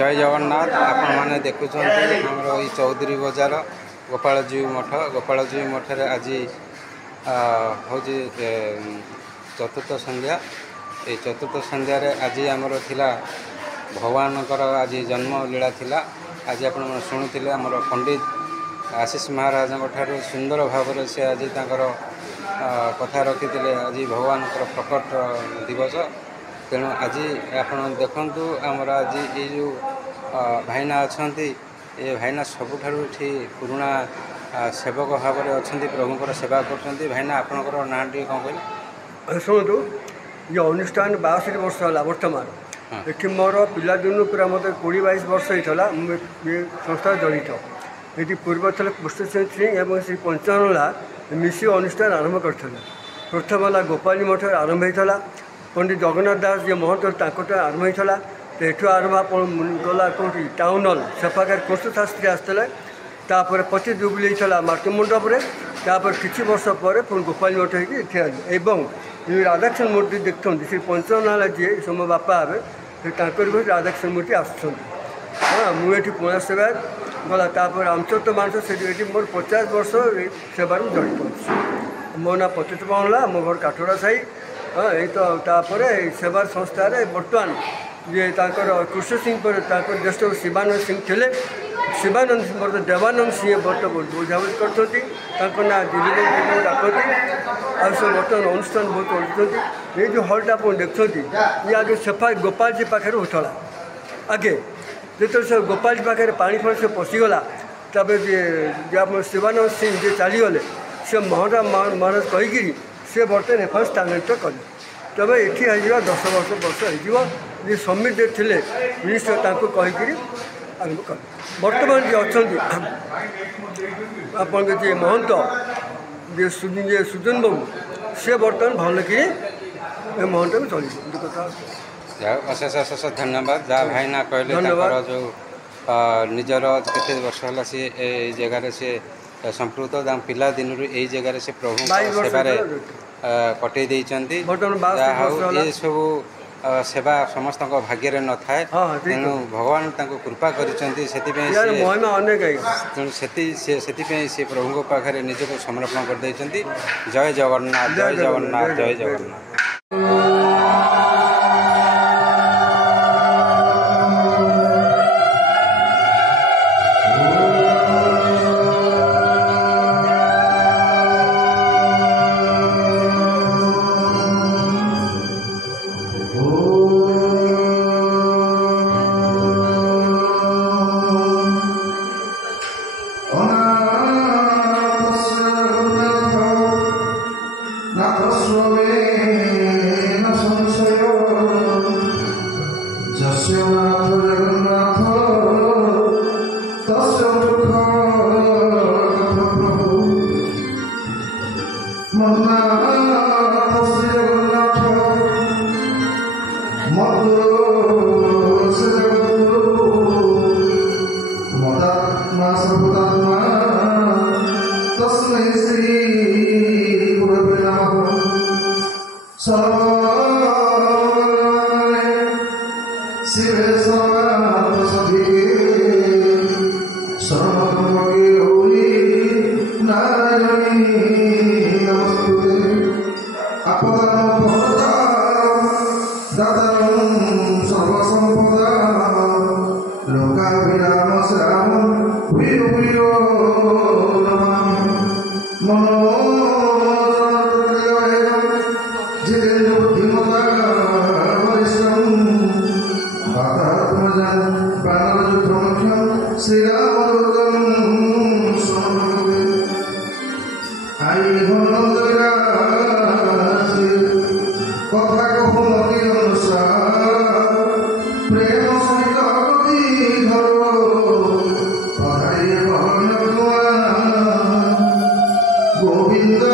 जय जगन्नाथ आपण मैंने देखुं आमर ये चौधरी बजार गोपालजी मठ आज हूँ चतुर्थ संध्या। ये चतुर्थ संध्यार आज आमर थिला भगवानकर आज जन्म लीला थिला। आज आप शुणुते आमर पंडित आशीष महाराज सुंदर भाव से आज कथा रखी आज भगवान प्रकट दिवस। तेणु आज आप देखु आमर आज ये जो भाईना अच्छा ये भाईना सबुठी पुराणा सेवक भाव में अच्छा प्रभुंर सेवा कर। भाईना आपणकर ना टी कौन कह शुणु ये अनुष्ठान 62 वर्ष है बर्तमान ये मोर पिलादिन पूरा मत 20-22 वर्ष होता ये संस्था जड़ित ये पूर्व थे पुष्पसेन सिंह और श्री पंचानला मिसी अनुष्ठान आरंभ करते। प्रथम है गोपाली मठ आरंभ होता पंडित जगन्नाथ दास जी महंत आरंभ होता। तो ये आरंभ गला कौटी टाउन हल सेपाकार कृष्ण शास्त्री आसते तापर 25 जुबली होता माटी मंडप तापर किसी वर्ष पर पुणी गोपाली मठ एवं राधाकृष्ण मूर्ति देखते श्री पंचानला जी सो मो बापा हे राधाकृष्ण मूर्ति आसुँच। हाँ मुझे पुणा सेवा गला तापर रामचरित्र मानस से मोर 50 वर्ष सेवार जड़ित अच्छी। मो ना पतित पहला मो घर काठोड़ा साई। हाँ ये तो तापर सेवार संस्था बर्तमान ये कृष्ण सिंह पर ज्येष्ठ शिवानंद सिंह थे। शिवानंद सिंह बर्तमान देवानंद सिंह बर्तमान बुझाबुझ कर ना दिल्ली डाकती सब बर्तमान अनुष्ठान बहुत कर। ये जो हल्टा आप देखते ये आगे सेफा गोपाल जी पाखे होता आगे जो से गोपाल जी पाखे पानी फल से पशिगला तापर शिवानंद सिंह जी चलीगले से महंता महाराज कहीकि सी बर्तमान एफआईआर स्थानांतरित कले। तब ये 10 वर्ष हो समिट थे मिनिस्टर कहीकि आरंभ कले। बर्तमान जी अच्छा आप महंत जे सुजन बाबू सी बर्तमान भल कि महंत में चल कथा अशेष अशेष धन्यवाद जहाँ भाईना कहले जो निजर केते वर्ष है सी जगार सी संपृक्त पिला दिन यही जगार से प्रभु सेवार कटे ये सब सेवा समस्त भाग्य न थाए। तेणु भगवान कृपा कर प्रभु पाखे निजक समर्पण कर। जय जगन्नाथ जय जगन्नाथ जय जगन्नाथ। Govinda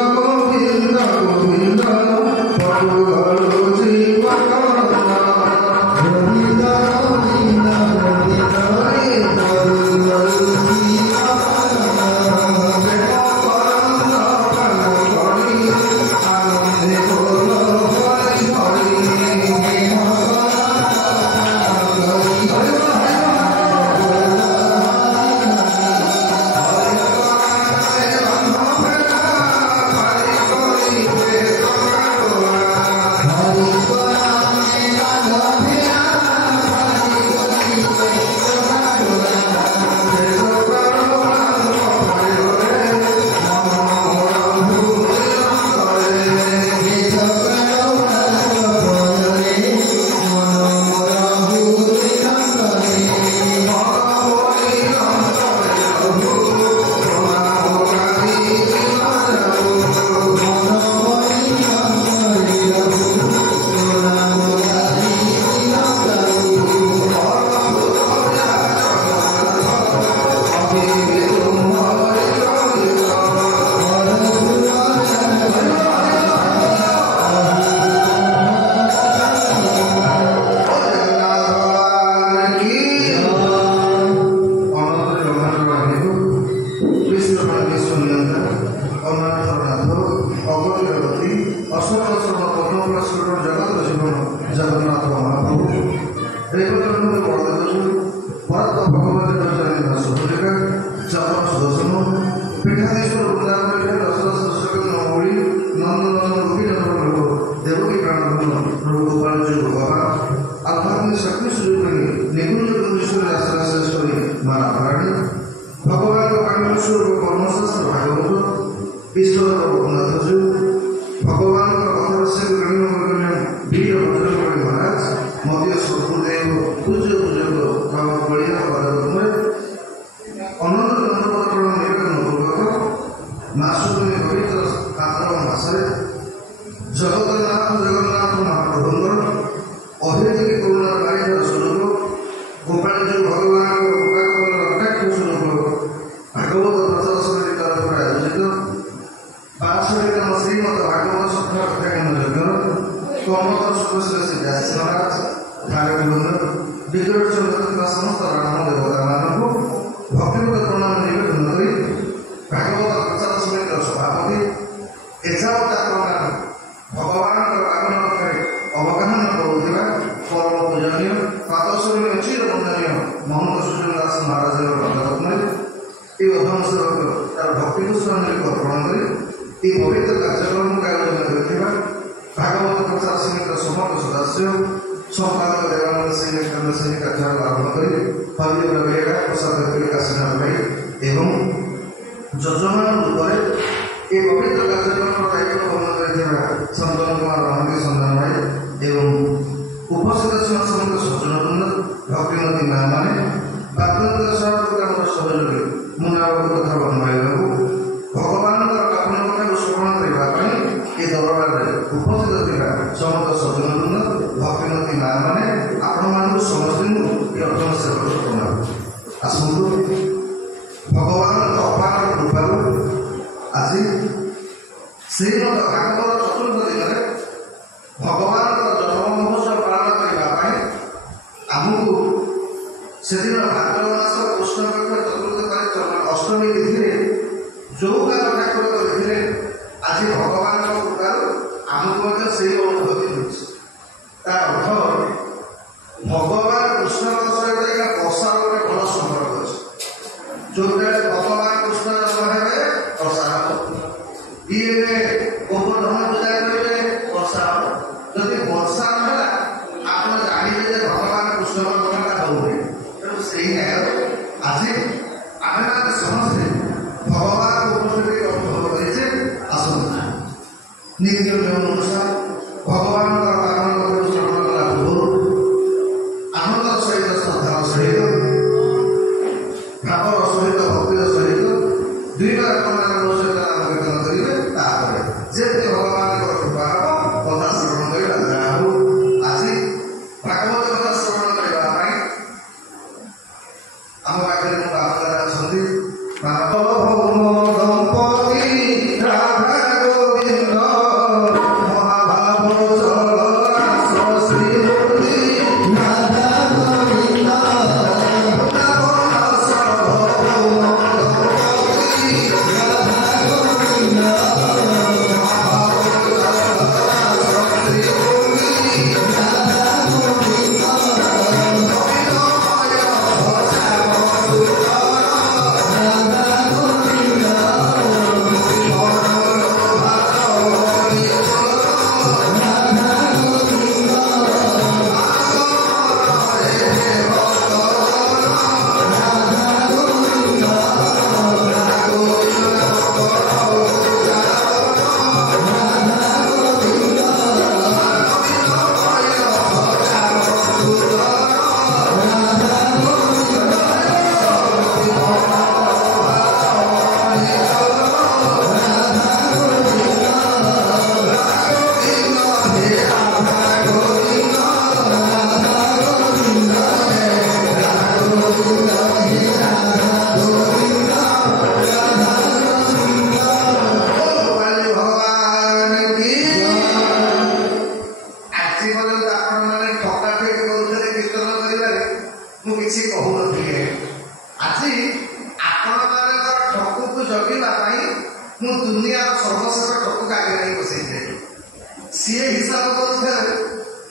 सी हिसाब कर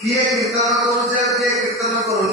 किए कीर्तन कर किए कीर्तन कर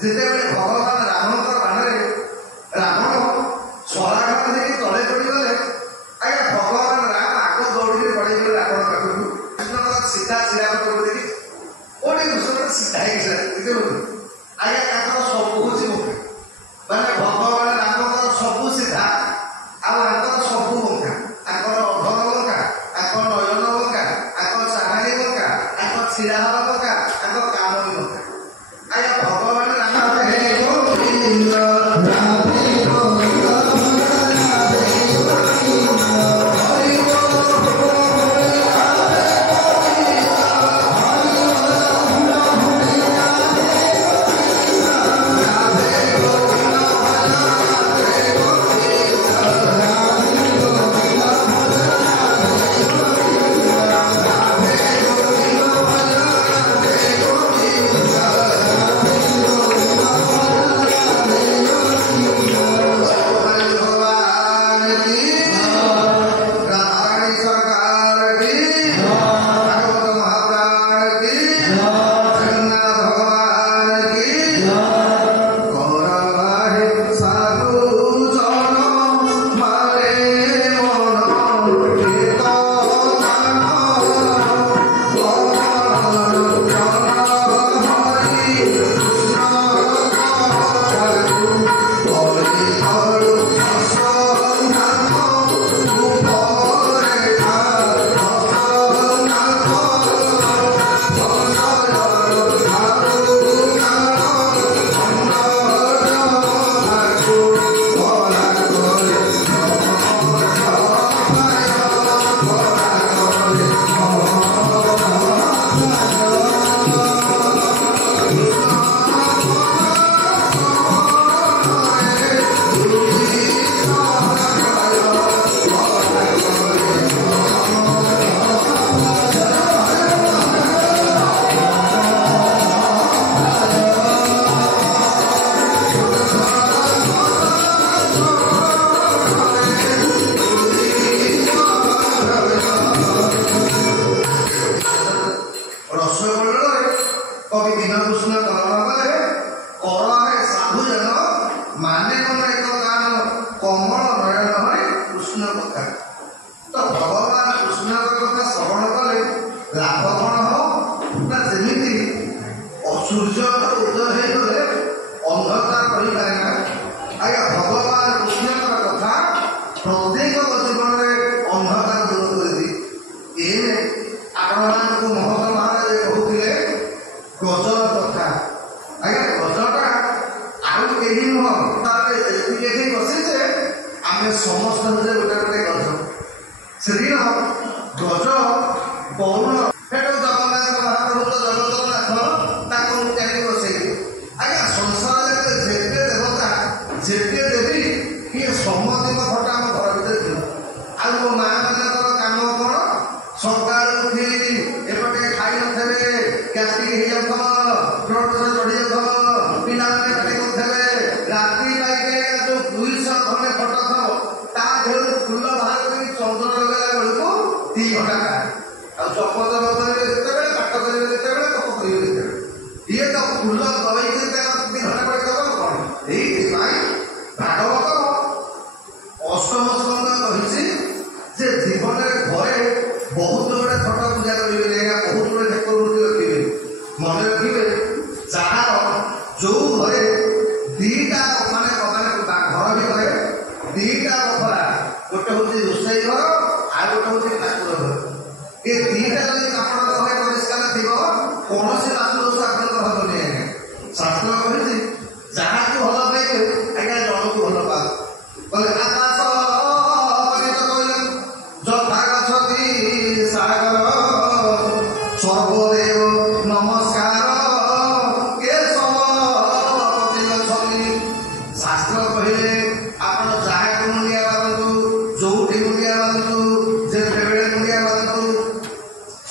ଯେତେବେଳେ ଭଗବାନ ରାମଙ୍କର ବାଣରେ ରାବଣ ଶଳାଘାତ ହେଇକି ତଳେ ପଡ଼ିଗଲେ, ଆଜ୍ଞା ଭଗବାନ ରାମ ଆଗ ଦୌଡ଼ିକି ପଳେଇଗଲେ ରାବଣ ପାଖକୁ। କୃଷ୍ଣଙ୍କର ସିଧା ଚିରାପତ୍ର ଦେଖି କୋଉଠି କୃଷ୍ଣଙ୍କର ସିଧା ହେଇକି ଆଜ୍ଞା ତାଙ୍କର ସବୁ ହଉଛି ମୁଖା, ମାନେ ଭଗବାନ ରାମଙ୍କର ସବୁ ସିଧା ଆଉ ତାଙ୍କର ସବୁ ବଙ୍କା, ତାଙ୍କର ଅଧର ବଙ୍କା, ତାଙ୍କ ନୟନ ବଙ୍କା, ତାଙ୍କ ଚାହାଣୀ ବଙ୍କା, ତାଙ୍କ ଛିଡ଼ା ହବା ବଙ୍କା, ତାଙ୍କ କାମ ବି ବଙ୍କା। ଆଜ୍ଞା ଭଗବାନ ରାମ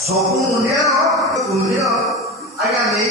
ସବୁ ମୁଣ୍ଡିଆ ଆଜ୍ଞା ନେଇ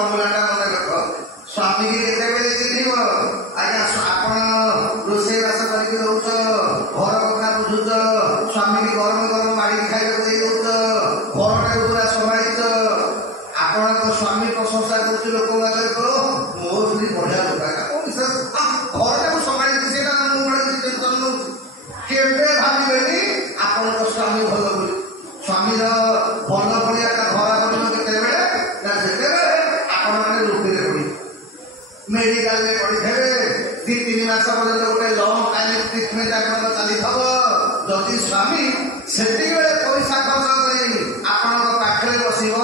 ଫର୍ମୁଲାଟା ମନେ ରଖ। ସ୍ୱାମୀକି କେତେବେଳେ ଚିହ୍ନିବ? ଆଜ୍ଞା ଆପଣ ରୋଷେଇବାସ କରିକି ଦଉଛ, ଘର କଥା ବୁଝୁଛ, ସ୍ୱାମୀକି ଗରମ ଗରମ ମାଡ଼ିକି ଖାଇବାକୁ ଦେଇ ଦଉଛ, ଘରଟାକୁ ପୁରା ସମ୍ଭାଳିଛ, ଆପଣଙ୍କ ସ୍ୱାମୀ ପ୍ରଶଂସା କରୁଛି ଲୋକଙ୍କ ଆଗରେ କହ ମୋ ସ୍ତ୍ରୀ ବଢ଼ିଆ ଲୋକ। ଘରଟାକୁ ସମ୍ଭାଳିଛି ସେଇଟା ମୁଁ ଗୋଟେ ଟେନସନ୍ ନଉଛି। କେବେ ଭାବିବେନି ଆପଣଙ୍କ ସ୍ୱାମୀ ଭଲ ବୋଲି। ସ୍ୱାମୀର ଭଲ ଭଳିଆଟା ଧରା ପଡ଼ିବ କେତେବେଳେ? ନା ଯେତେବେଳେ ଆପଣମାନେ ରୋଗୀରେ ପଡ଼ିବେ, ମେଡ଼ିକାଲରେ ପଡ଼ିଥିବେ, 2-3 ମାସ ପର୍ଯ୍ୟନ୍ତ ଗୋଟେ ଲଙ୍ଗ ଟାଇମ୍ ଟ୍ରିଟମେଣ୍ଟ ଆପଣଙ୍କ ଚାଲିଥିବ। ଯଦି ସ୍ୱାମୀ ସେତିକିବେଳେ ପଇସା ଖର୍ଚ୍ଚ କରି ଆପଣଙ୍କ ପାଖରେ ବସିବ,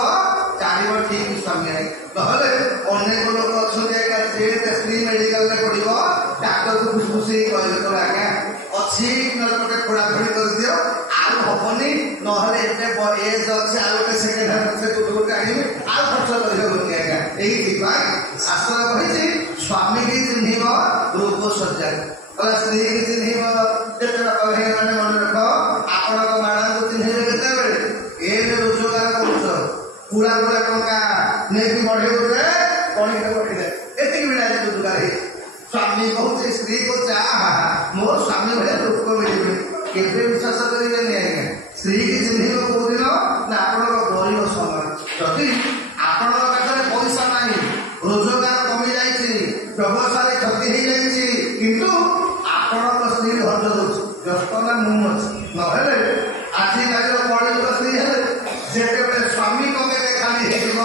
ଜାଣିବ ଠିକ୍ ସ୍ୱାମୀ ନାହିଁ। ନହେଲେ ଅନେକ ଲୋକ ଅଛନ୍ତି ଆଜ୍ଞା ଯେତେ ସ୍ତ୍ରୀ ମେଡ଼ିକାଲରେ ପଡ଼ିବ ଡାକ୍ତରକୁ ଖୁସି କହିବେ ତ ଆଜ୍ଞା ଅଛି ନହେଲେ ଗୋଟେ ଖୋଳାଖୋଳି କରିଦିଅ ଆଉ ହବନି, ନହେଲେ ଏବେ ଏଜ୍ ଅଛି ଆଉ ଗୋଟେ ସେକେଣ୍ଡ ହ୍ୟାଣ୍ଡ ସେ ଗୋଟେ ଆଣିବେ ଆଉ ଖର୍ଚ୍ଚ କରିହେବନି ଆଜ୍ଞା। ଏଇଥିପାଇଁ ଶାସ୍ତ୍ର କହିଛି ସ୍ୱାମୀକି ଚିହ୍ନିବ ରୋଗ ସଜ୍ଜାରେ, ସ୍ତ୍ରୀକି ଚିହ୍ନିବ ଯେତେବେଳେ ମାନେ ମନେ ରଖ। ଆପଣଙ୍କ ମ୍ୟାଡ଼ାମକୁ ଚିହ୍ନିବେ କେତେବେଳେ? ଏବେ ରୋଜଗାର କରୁଛ, ପୁରା ପୁରା ଟଙ୍କା ନେଇକି ବଢ଼େଇବେ, କଣିକା ବଢ଼ିଲେ ଏତିକି ବେଳେ ଆଜି ରୋଜଗାର ହେଇଛି। ସ୍ୱାମୀ କହୁଛି ସ୍ତ୍ରୀ କହୁଛି ଆହା ମୋ ସ୍ୱାମୀ ଭଳିଆ ଲୋକ ମିଳିବେ, କେବେ ବିଶ୍ୱାସ କରିବେନି ଆଜ୍ଞା। ସ୍ତ୍ରୀକି ଚିହ୍ନିବ କୋଉଦିନ? ନା ଆପଣଙ୍କ ଗରିବ ସମୟ। ଯଦି ଆପଣଙ୍କ ପାଖରେ ପଇସା ନାହିଁ, ରୋଜଗାର କମି ଯାଇଛି, ବ୍ୟବସାୟରେ କ୍ଷତି ହେଇଯାଇଛି, କିନ୍ତୁ ଆପଣଙ୍କ ସ୍ତ୍ରୀ ଧୈର୍ଯ୍ୟ ଦଉଛି, ବ୍ୟସ୍ତ ନା ମୁଁ ଅଛି। ନହେଲେ ଆଜିକାଲିର କଳିଯୁଗ ସ୍ତ୍ରୀ ହେଲେ ଯେତେବେଳେ ସ୍ୱାମୀ କମେଇବେ ଖାଲି ହେଇଯିବ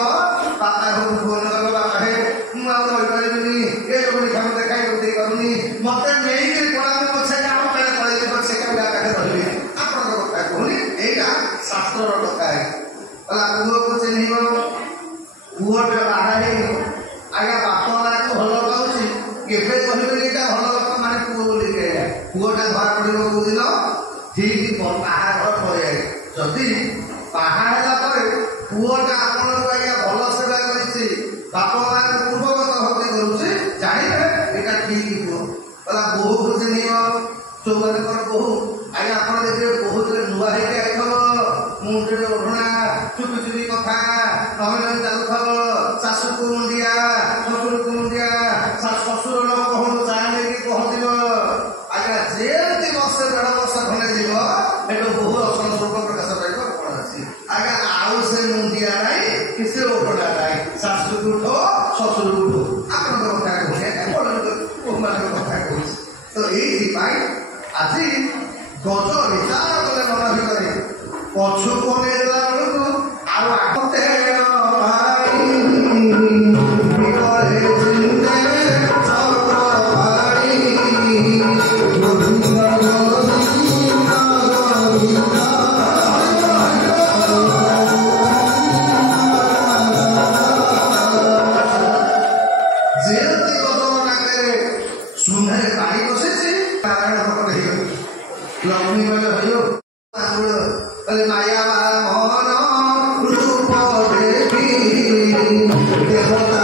ବାପା ଘରକୁ ଫୋନ କର, ବାପା ହେ ମୁଁ ଆଉ ରହିପାରିବିନି, ଏ ଯୋଉ କାମ ଦେଖାଇ ଦେଇ କରୁନି, ମତେ ନେଇକି ପଳାନ୍ତୁ ପଛେ କାମ କାଳେ ପଳେଇବି ପଛେ କାହା ପାଖରେ ରହିବି। ଆପଣଙ୍କ କଥା କହୁନି, ଏଇଟା ଶାସ୍ତ୍ରର କଥା। ହେଲା ପୁଅକୁ ଚିହ୍ନିବ, ପୁଅଟା ବାହା ହେଇନି ଆଜ୍ଞା ବାପ ମାଆକୁ ଭଲ ପାଉଛି, କେବେ କହିବେନି ଏଇଟା ଭଲ ବାପା ମାନେ ପୁଅ ବୋଲିକି। ଆଜ୍ଞା ପୁଅଟା ଧରା ପଡ଼ିବ କୋଉଦିନ? ଠିକ୍ ବାହାଘର ପରେ। ଯଦି ବାହା ହେଲା ପରେ ପୁଅଟା ଆପଣଙ୍କୁ ଆଜ୍ଞା ଭଲ ସେବା କରିଛି, ବାପ ମାଆଙ୍କୁ ପୂର୍ବଗତ ଭକ୍ତି କରୁଛି, ଜାଣିବେ ଏଇଟା ଠିକ୍ ପୁଅ। ହେଲା ବୋହୂକୁ ଚିହ୍ନିବ, ଯୋଉମାନଙ୍କର ବୋହୂ ଆଜ୍ଞା ଆପଣ ଦେଖିବେ ବହୁତ ନୂଆ ହେଇକି ଆସିଥିବ, ମୁଣ୍ଡରେ ଓଢ଼ଣା, ଚୁପି ଚୁପି କଥା, ନହେଲେ ଚାଲୁଥିବ, ଶାଶୁକୁ ମୁଣ୍ଡିଆ, ଶ୍ୱଶୁରକୁ ମୁଣ୍ଡିଆ, ଶ୍ୱଶୁର କହନ୍ତୁ ଚାହା ନେଇକି କହୁଥିବ। ଆଜ୍ଞା ଯେମିତି ବର୍ଷେ 1.5 ବର୍ଷ ଖଣ୍ଡେ ଯିବ ଏଠୁ ବହୁ ରସନ ସ୍ୱରୂପ ପ୍ରକାଶ ପାଇବ। କଣ ଅଛି ଆଜ୍ଞା ଆଉ ସେ ମୁଣ୍ଡିଆ ନାହିଁ କି ସେ ଓଢ଼ଣା ନାହିଁ, ଶାଶୁକୁ ଉଠ ଶ୍ୱଶୁରକୁ ଉଠ। ଆପଣଙ୍କ କଥା କହୁଛି ବୋହୂମାନଙ୍କ କଥା କହୁଛି। ତ ଏଇଥିପାଇଁ ଆଜି ଗଜ ବିଚାର କଲେ ମନ ଭିତରେ ପଛକୁ ଅନେଇଲା ବେଳକୁ ଆଉ ଆଗତେ ଲକ୍ଷ୍ମୀ କହିଲେ ହଇଓ କହିଲେ ମାୟା ମନ ରୂପ ଦେଖି ଦେବତା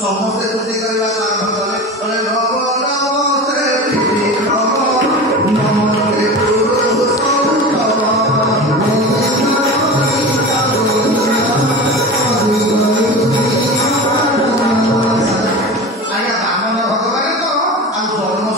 ସମସ୍ତେ ତୁତି କରିବା ଆରମ୍ଭ କଲେ ଆଜ୍ଞା ବାମନ ଭଗବାନ ତ ଆଉ ଜନ୍ମ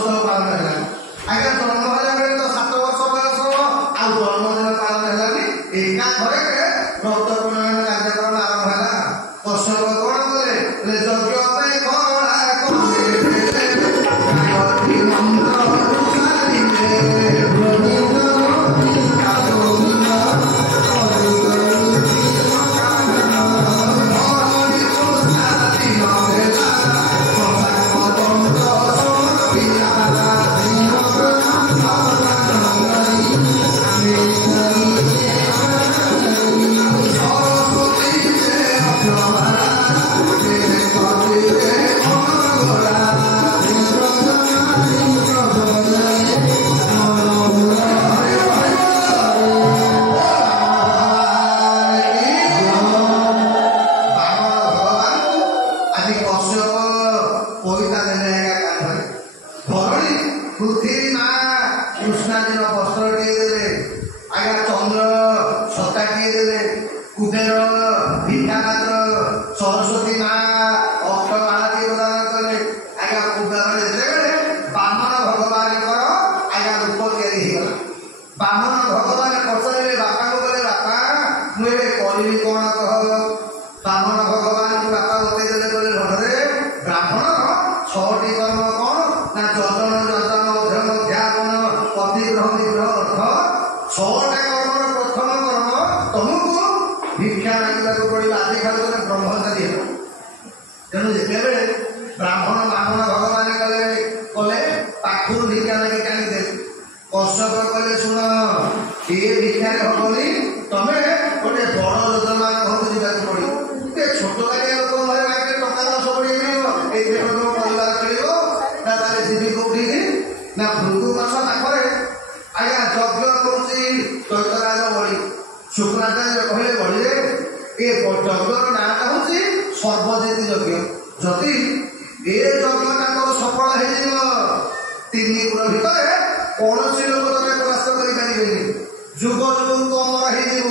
ପୃଥିବୀ ମା କୃଷ୍ଣାଜୀର ବସ୍ତ୍ରଟିଏ ଦେଲେ, ଆଜ୍ଞା ଚନ୍ଦ୍ର ଛତାଟିଏ ଦେଲେ, କୁବେର ଭିକ୍ଷା ମାତ୍ର, ସରସ୍ୱତୀ ମା ଅଷ୍ଟମାଳାଟିଏ ପ୍ରଦାନ କଲେ। ଆଜ୍ଞା କୁବେର ଯେତେବେଳେ ବାମନ ଭଗବାନଙ୍କର ଆଜ୍ଞା ରୂପ ତିଆରି ହେଇଗଲା। ବାମନ ଭଗବାନ ପଚାରିଲେ ବାପାଙ୍କୁ, କହିଲେ ବାପା ମୁଁ ଏବେ କରିବି କ'ଣ କହ। ବାମନ ଭଗବାନଙ୍କୁ ବାପା ବତେଇ ଦେଲେ, କହିଲେ ଘରେ ବ୍ରାହ୍ମଣର 6ଟି କର୍ମ କ'ଣ ନା ଯଜନ ଯଜନ ଅଧ୍ୟୟନ ଧ୍ୟାନ ଅତିଗ୍ରହ ନିଗ୍ରହ ଅର୍ଥ। 6ଟା କର୍ମର ପ୍ରଥମ କର୍ମ ତମକୁ ଭିକ୍ଷା ମାଗିବାକୁ ପଡ଼ିବ। ଆଜିକାଲି ତମେ ବ୍ରହ୍ମଚାରୀ ହେବ। ତେଣୁ ଯେତେବେଳେ ବ୍ରାହ୍ମଣ ବାମନ ଭଗବାନ କଲେ ପାଖରୁ ଭିକ୍ଷା ମାଗି ଆଣିଦେଲେ। କଶ୍ୟପ କହିଲେ ଶୁଣ ଏ ଭିକ୍ଷାରେ ହବନି, ତମେ ଗୋଟେ ବଡ଼ ଯୋଜନା ଘରକୁ ଯିବାକୁ ପଡ଼ିବ। ଛୋଟ କାଟିଆ ଲୋକ ଘରେ ମାଗିଲେ ଟଙ୍କା 10 କୋଡ଼ିଏ ମିଳିବ, ଏଇଥିରେ ତମ ପରିବାର ଚଳିବ ନା? ତାହେଲେ ଯିବି କୋଉଠିକି ନା ଭୃଗୁ ମାସ ପାଖରେ ଆଜ୍ଞା ଯଜ୍ଞ କରୁଛି ଚୈତରାଜ ବଳି। ଶୁକ୍ରାଚାର୍ଯ୍ୟ କହିଲେ ବଳିରେ ଏ ଯଜ୍ଞର ନାଁଟା ହେଉଛି ସର୍ବଜିତ୍ ଯଜ୍ଞ। ଯଦି ଏ ଯଜ୍ଞ ତାଙ୍କର ସଫଳ ହେଇଯିବ 3 ପୁର ଭିତରେ କୌଣସି ଲୋକ ତମେ ପରାସ୍ତ କରିପାରିବେନି, ଯୁଗ ଯୁଗକୁ ଅମର ହେଇଯିବ।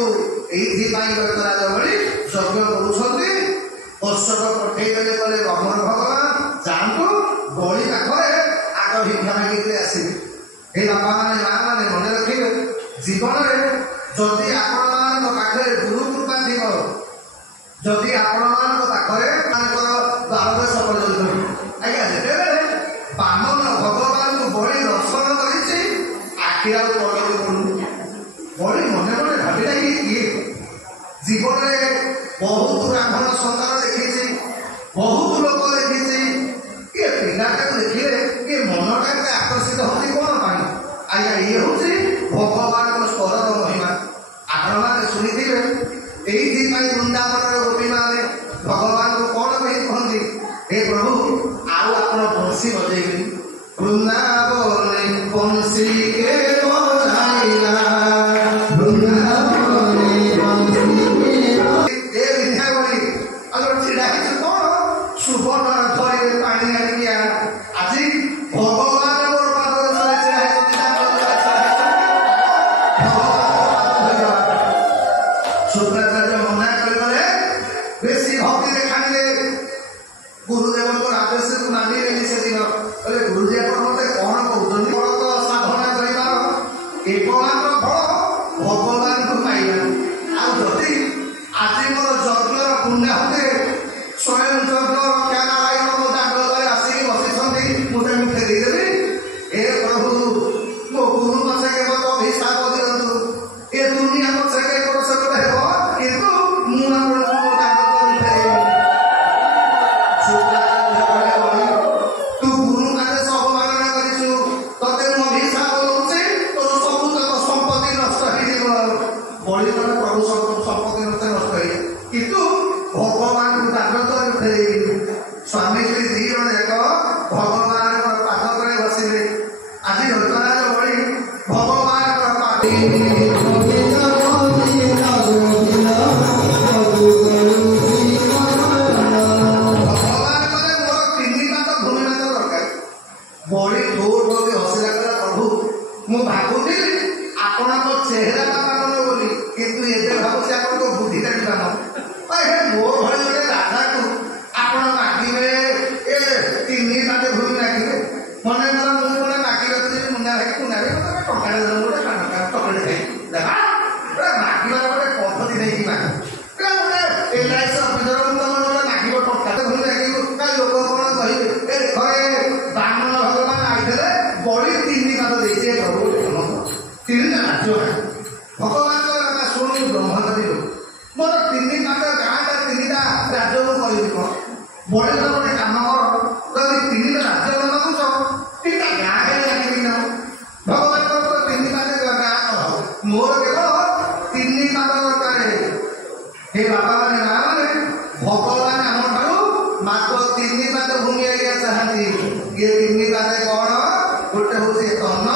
ଏଇଥିପାଇଁ ଚୈତରାଜ ବଳି ଯଜ୍ଞ କରୁଛନ୍ତି। କଶ୍ୟପ ପଠେଇ ଦେଲେ, କହିଲେ ବ୍ରହ୍ମଣ ଭଗବାନ ଯାଆନ୍ତୁ ବଳି ପାଖରେ ଆଗ ଭିକ୍ଷା ମାଗିଥିଲେ ଆସିବେ। ଏ ବାପା ମାନେ ମା ମାନେ ମନେ ରଖିବେ, ଜୀବନରେ ଯଦି ଆପଣମାନଙ୍କ ପାଖରେ ଗୁରୁ କୃପା ଥିବ, ଯଦି ଆପଣମାନଙ୍କ ପାଖରେ ତାଙ୍କର ଦ୍ୱାରରେ ସଫଳ ହୋଇଥିବ। ଆଜ୍ଞା ଯେତେବେଳେ ବାମନ ଭଗବାନଙ୍କୁ ବଳି ଦର୍ଶନ କରିଛି ଆଖି ଆଉ ତଳକୁ ପଡୁନି। ବଳି ମନେ ମନେ ଭାବିଲା କିଏ ଜୀବନରେ ବହୁତ ବ୍ରାହ୍ମଣ ସନ୍ତାନ ଦେଖିଛି, ବହୁତ ଲୋକ ଦେଖିଛି, ଏ ପିଲାଟାକୁ ଦେଖିଲେ ଏ ମନଟା ଏତେ ଆକର୍ଷିତ ହେଉଛି କ'ଣ ପାଇଁ? ଆଜ୍ଞା ଇଏ ହେଉଛି ଭଗବାନଙ୍କ ସ୍ୱରର ମହିମା। ଆପଣମାନେ ଶୁଣିଥିବେ, ଏଇଥିପାଇଁ ବୃନ୍ଦାବନର ଗୋପୀମାନେ ଭଗବାନଙ୍କୁ କ'ଣ କହି କୁହନ୍ତି, ହେ ପ୍ରଭୁ ଆଉ ଆପଣ ବଂଶୀ ବଜେଇବେନି। ବୃନ୍ଦାବନେ ବଂଶୀ କେ ବଜାଇଲା, ବୃନ୍ଦାବନେ ବଂଶୀ ଏ ବିନ୍ଧା ବଳି ଆଉ ଛିଡ଼ା ହେଇଛି କ'ଣ ସୁବର୍ଣ୍ଣ ଧରିରେ ପାଣି ଆଣିକି ଆଜି ଭଗବାନ ମୋର ପାଦରେ ଛିଡ଼ା ହେଇଛନ୍ତି। ଶୁକ୍ରାଚାର୍ଯ୍ୟ ମନା କରିଗଲେ, ବେଶୀ ଭକ୍ତି ଦେଖାଣିଲେ। ଗୁରୁଦେବଙ୍କ ଆଦେଶକୁ ମାନିଲେନି ସେଦିନ। କହିଲେ ଗୁରୁଜୀ ଆପଣ ମତେ କ'ଣ କହୁଛନ୍ତି? ବଳଦ ସାଧନା କରିବାର ଏକମାତ୍ର ଫଳ ଭଗବାନଙ୍କୁ ପାଇବା। ଆଉ ଯଦି ଆଜି ମୋର ଯଜ୍ଞର ପୁଣ୍ୟାହୁତିରେ ସ୍ୱୟଂ ଯଜ୍ଞ ଜ୍ଞାନାରାୟଣ ମୋ ଜାଗ୍ରତରେ ଆସିକି ବସିଛନ୍ତି, ମୁଁ ତାଙ୍କୁ ଫେରିଦେବି। ଏ ପ୍ରଭୁ ମୋ ଗୁରୁ ପଛକେ ମୋତେ ଅଭିଶାପ ଦିଅନ୍ତୁ, ଏ ଦୁନିଆ ପଛକେ ଏପଟ ସେପଟ ହେବ, କିନ୍ତୁ ମୁଁ ଆପଣଙ୍କୁ ମୋ ଜାଗ୍ରତରେ ଫେରେଇବି। ତୁ ଗୁରୁ ଆଦେଶ ଅବମାନନା କରିଛୁ, ତତେ ମୁଁ ଅଭିଶାପ ଦଉଛି, ତୋର ସବୁ ତକ ସମ୍ପତ୍ତି ନଷ୍ଟ ହେଇଯିବ। ବଳିମାନେ ପ୍ରଭୁ ସମ୍ପତ୍ତି ନଷ୍ଟ ହେଇଯିବ, କିନ୍ତୁ ଭଗବାନଙ୍କୁ ଜାଗ୍ରତରେ ଫେରେଇବି। ସ୍ୱାମୀ ସ୍ତ୍ରୀ 2 ଜଣ ଯାକ ଭଗବାନଙ୍କ ପାଦ ତଳେ ବସିଲେ। ଆଜି ଚୈତରାଜ ବଳି ଭଗବାନଙ୍କର ପାଦ ବଳି ଠୋ ହସିଲା କଲା, ପ୍ରଭୁ ମୁଁ ଭାବୁଥିଲି ଆପଣଙ୍କ ଚେହେରାଟା ପାନ ବୋଲି, କିନ୍ତୁ ଏବେ ଭାବୁଛି ଆପଣଙ୍କ ବୁଦ୍ଧିଟା ବି ପାନ। ମୋ ଭଳି ଗୋଟେ ରାଜାକୁ ଆପଣ ମାଗିବେ ଏ 3 ମାସେ ଭୂମି ମାଗିବେ। ମନେ କର ମୁଁ ଗୋଟେ ମାଗି ରଖିଥିଲି ମୁନା ଭାଇ ଟଙ୍କାଟେ ଦେଲେ ଗୋଟେ ଚକଲେଟ ଖାଇ ମାଗିବାର ଗୋଟେ ପଦ୍ଧତି ନେଇକି ମାଗ। ଗୋଟେ LIC ଅଫିସର ତମର ମାଗିବ ଟଙ୍କାଟେ ଭୂମି ମାଗିବ, ଲୋକ କ'ଣ କହିବେ? ଏ ଘରେ ବ୍ରାହ୍ମଣ ଭଗବାନ ଆଇଥିଲେ, ବଳି 3 ମାସ ଦେଇଛି ପ୍ରଭୁ 3 ରାଜ୍ୟ ଭଗବାନଙ୍କର କଥା ଶୁଣି ବ୍ରହ୍ମଚାରୀ ଲୋକ ମୋର 3 ମାସ ଗାଁଟା 3ଟା ରାଜ୍ୟ ମୁଁ କରିବି କ'ଣ? ବଳିର ଗୋଟେ କାମ କର, ଯଦି 3ଟା ରାଜ୍ୟ ବନଉଛ 3ଟା ଗାଁ ହେଲେ ଲାଗିବି ନା। ଭଗବାନଙ୍କର 3 ମାସ ଗାଁ ହବ, ମୋର କେବଳ 3 ମାସ ଦରକାର। ହେ ବାପା ମାନେ ମା ମାନେ, ଭଗବାନ ଆମଠାରୁ ମାତ୍ର 3 ମାସ ଭୂମି ଆଜ୍ଞା ଚାହାନ୍ତି। ଇଏ 3 ମାସ କ'ଣ? ଗୋଟେ ହେଉଛି ତନ,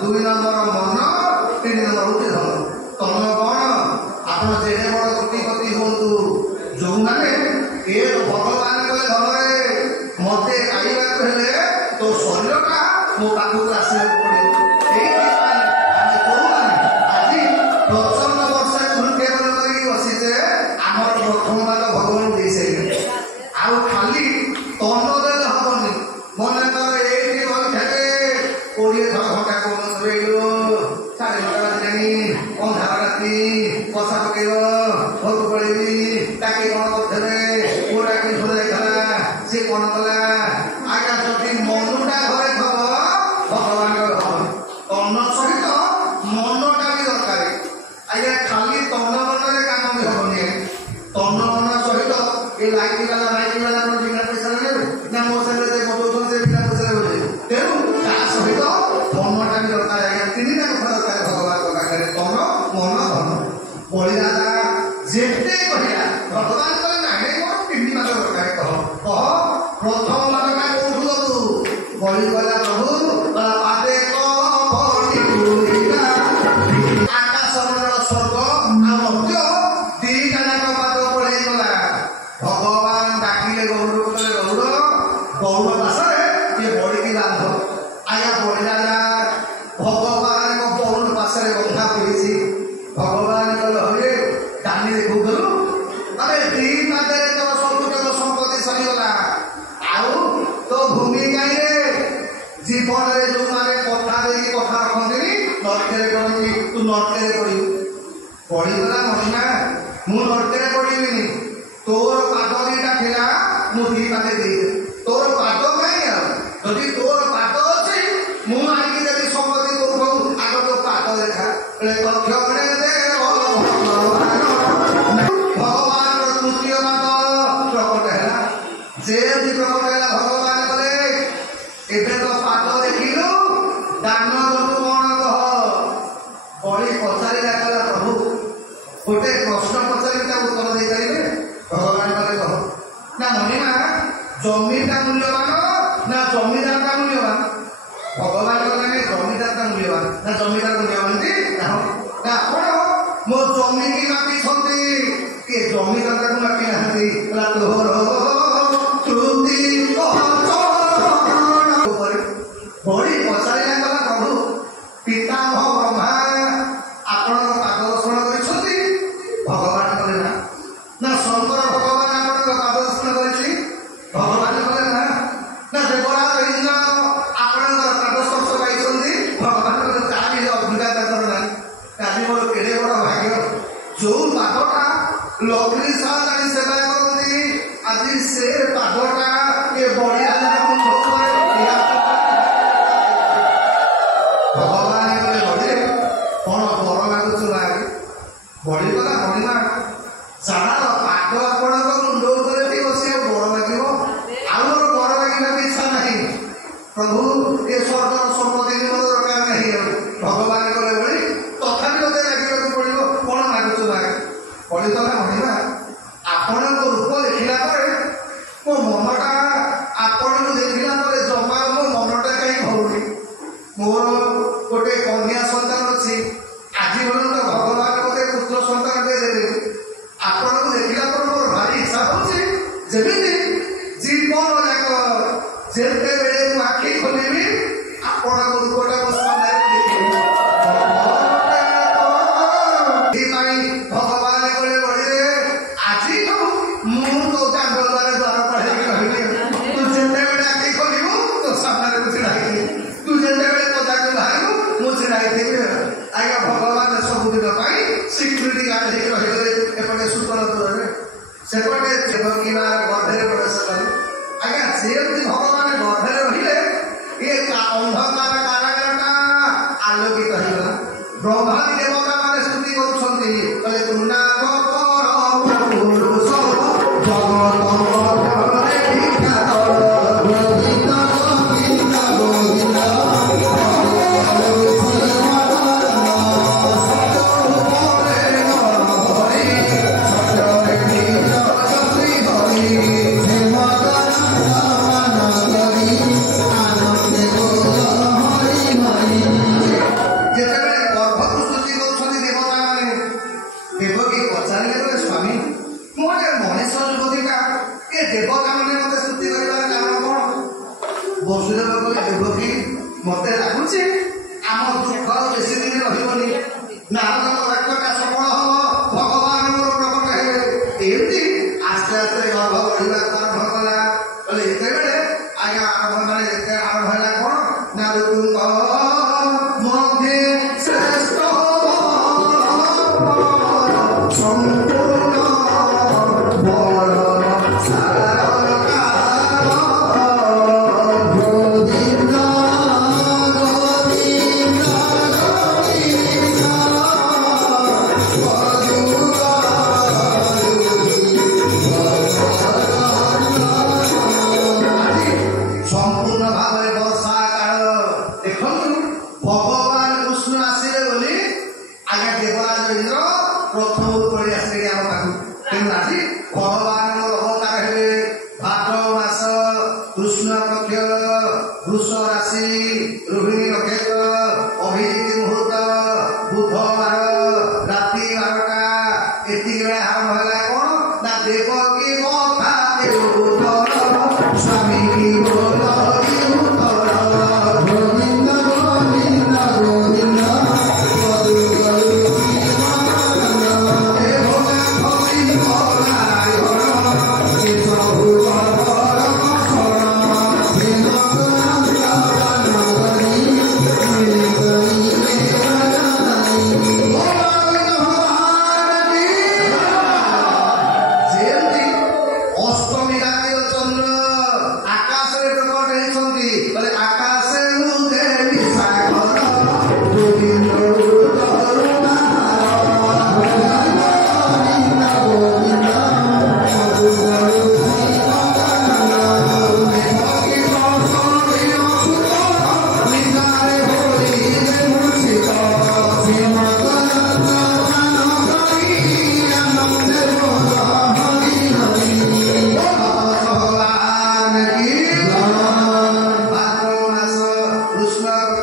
2 ନମ୍ବର ମନ, 3 ନମ୍ବର ହେଉଛି ଧନ। ତନ କ'ଣ? ଆପଣ ଯେଡ଼େ ବଡ଼ କୋଟିପତି ହୁଅନ୍ତୁ, ଯୋଉମାନେ ଏ ଭଗବାନ କହିଲେ ଧନରେ ମତେ ଖାଇବାକୁ ହେଲେ ତୋ ଶରୀରଟା ମୋ ପାଖକୁ ମୁଁ ନର୍କରେ ପଡ଼ିବିନି। ତୋର ପାଦ ଦିଟା ଥିଲା ମୁଁ ଦି ପାଦେ ଦେଇଦେବି। ତୋର ପାଦ କାହିଁ ଆଉ ଯଦି ତୋର ପାଦ ଅଛି ମୁଁ ଆଣିକି ଯଦି ସମ୍ପତ୍ତି କରୁଥାଉ ଆଗ ତୋ ପାଦ ଦେଖା। ଭଗବାନର ତୃତୀୟ ପାଦ ପ୍ରକଟ ହେଲା। ଯେ ପ୍ରକଟ ହେଲା ଭଗବାନ କଲେ ଏବେ ତ ପାଦ ଦେଖିଲୁ ଦାନ ଦବୁ କଣ କହ। ବଳି ପଚାରିଲା କଲା ପ୍ରଭୁ ଗୋଟେ ପ୍ରଶ୍ନ ପଚାରିଲେ ତା ଉତ୍ତର ଦେଇପାରିବେ? ଭଗବାନ କଲେ କହ। ନା ମଣିମା ଜମିଟା ମୂଲ୍ୟବାନ ନା ଜମିଦାରଟା ମୂଲ୍ୟବାନ? ଭଗବାନ କହିଲେ ଜମିଦାରଟା ମୂଲ୍ୟବାନ। ନା ଜମିଦାର ମୂଲ୍ୟବାନ ନା ଆପଣ ମୋ ଜମିକି ମାପିଛନ୍ତି କିଏ ଜମିଦାରଟାକୁ ମାପି ନାହାନ୍ତି। ତୋର ବଳି ପଚାରିଲା କଲା ପ୍ରଭୁ ପିତାମହ ବ୍ରହ୍ମା ଆପଣଙ୍କ ପାଦ ଦର୍ଶନ କରିଛନ୍ତି? ଭଗବାନ କଲେ ନା। ନା ଶଙ୍କର ଭଗବାନ ଆପଣଙ୍କ ପାଦ ଦର୍ଶନ କରିଛି? ଭଗବାନ କଲେ ନା। ନା ଦେବରାଜ ଇନ୍ଦ୍ର ଆପଣଙ୍କର ପାଦ ସ୍ପର୍ଶ ପାଇଛନ୍ତି? ଭଗବାନ କଲେ ତାରି ଅଭିଜ୍ଞତା ନାହିଁ। କାଲି ମୋର କେଡ଼େ ବଡ଼ ଭାଗ୍ୟ ଯୋଉ ପାଦଟା ଲକ୍ଷ୍ମୀ ସାହାଯ୍ୟ ସେବା କରନ୍ତି ଆଜି ସେ ପାଦଟା ଏ ବଢିଆ ଭଗବାନ କଲେ ବଢିରେ କଣ ବର ଲାଗୁଛୁ ଆଗେ ବଢିଗଲା ବଢିଲା ଯାହାର ପାଦ ଆପଣଙ୍କ ମୁଣ୍ଡ ଉପରେ ବି ବସିବାକୁ ବର ଲାଗିବ। ଆଉ ମୋର ବର ଲାଗିବାକୁ ଇଚ୍ଛା ନାହିଁ ପ୍ରଭୁ ଏ ସ୍ୱର୍ଗର ସମ୍ପତ୍ତି ମୋର ଦରକାର ନାହିଁ। ଆଉ ଭଗବାନ କଲେ ବଳି ତଥାପି ମୋତେ ଲାଗିବାକୁ ପଡିବ କଣ ଲାଗୁଛୁ ଆଗେ ବଢିଗଲା ବଢିଲା। ଆପଣଙ୍କ ରୂପ ଦେଖିଲା ପରେ ମୋ ମନଟା ଆପଣଙ୍କୁ ଦେଖିଲା ପରେ ଜମା ମୋ ମନଟା କାହିଁ ଭରୁନି। ମୋର ଗୋଟେ କନ୍ୟା ସନ୍ତାନ ଅଛି ଆଜି ପର୍ଯ୍ୟନ୍ତ ଭଗବାନ ମୋତେ ପୁତ୍ର ସନ୍ତାନ ଦେଇଦେବେ। ଆପଣଙ୍କୁ ଦେଖିଲା ପରେ ମୋର ଭାରି ଇଚ୍ଛା ହଉଛି ଯେମିତି ଜୀବନ ଯାକ ଯେତେବେଳେ ମୁଁ ଆଖି ଖୋଲିବି ଆପଣଙ୍କ ରୂପଟାକୁ ସାମ୍ନାରେ ଦେଖିବି। ଭଗବାନ କଲେ ବଳିରେ ଆଜି ମୁଁ ତୋ ଚାନ୍ଦୁଆରେ ଦ୍ୱାର ପଢେଇକି ରହିବି। ତୁ ଯେତେବେଳେ ଆଖି ଖୋଲିବୁ ତୋ ସାମ୍ନାରେ ମୁଁ ଛିଡ଼ା ହେଇଥିବି। ତୁ ଯେତେବେଳେ ପଦାକୁ ବାହାରିବୁ ମୁଁ ଛିଡ଼ା ହେଇଥିବି। ଆଜ୍ଞା ଭଗବାନ ସବୁଦିନ ପାଇଁ ସିକ୍ୟୁରିଟି ଗାର୍ଡ ହେଇକି ରହିଗଲେ ଏପଟେ ସୁତର ଦୂରରେ ସେପଟେ ଦେବକୀମା ଗର୍ଭରେ ପ୍ରବେଶ କଲେ। ଆଜ୍ଞା ଯେମିତି ଭଗବାନ ଗର୍ଭରେ ରହିଲେ ଇଏ ଅନ୍ଧକାର କାରାଗାରଟା ଆଲୋକିତ ହେଇଗଲା। ବ୍ରହ୍ମାଦି ଦେବତା ମାନେ ସ୍ତୁତି କରୁଛନ୍ତି କହିଲେ ତୁ ନା ମତେ ଲାଗୁଛି ଆମ ଦୁଃଖ ବେଶୀ ଦିନ ରହିବନି। ନାରଦଙ୍କ ବାକ୍ୟଟା ସଫଳ ହବ। ଭଗବାନ ମୋର ପ୍ରକଟ ହେବେ। ଏମିତି ଆସ୍ତେ ଆସ୍ତେ ଗର୍ଭ ବଢିବାକୁ ଆରମ୍ଭ କଲା। କହିଲେ ଏତେବେଳେ ଆଜ୍ଞା ଆରମ୍ଭ ମାନେ ଏତେ ଆରମ୍ଭ ହେଲା କଣ ନା ଋତୁଙ୍କ ମଧ୍ୟରେ ଶ୍ରେଷ୍ଠ ସମ୍ପୂର୍ଣ୍ଣ ବଳ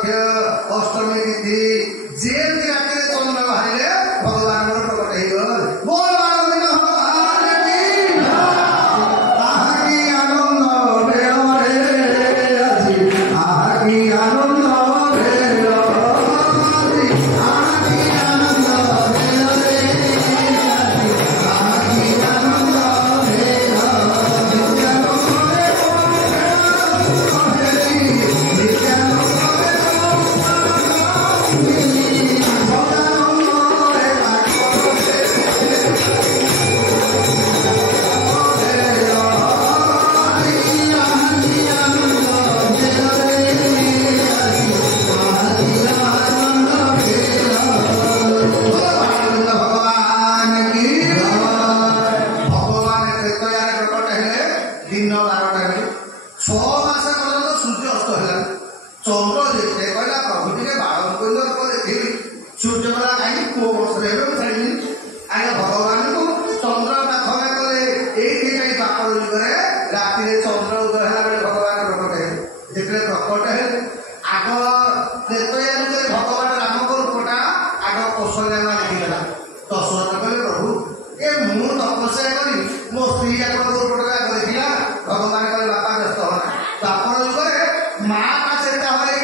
पक्ष अष्टमी तिथि जेमती राति चंद्र बाहर भगवान प्रकट हो दिन 12 6 मास पर्यंत सूर्य अस्त है चंद्र देखते कहला प्रभु टे 12 पर देखी सूर्य बला कहीं को वर्ष छाड़ी आगे भगवान को चंद्र प्रार्थना कले ये बापर जुगे राति चंद्र उदय है बेले भगवान प्रकट है जितने प्रकट है आग भगवान राम को रूपटा आग कौशल्या देखीला दशरथ कहले प्रभु ये मु तपस्या करी मो स्त्री जाकर रूपटा देखिला भगवान कहले बापा व्यस्त होना बापर जुगे माँ पास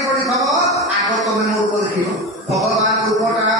पड़ी खबर आग तुम रूप देख भगवान रूपटा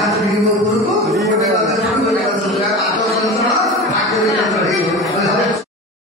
ହାତ ଟିକେ ମୋ ଉପରୁ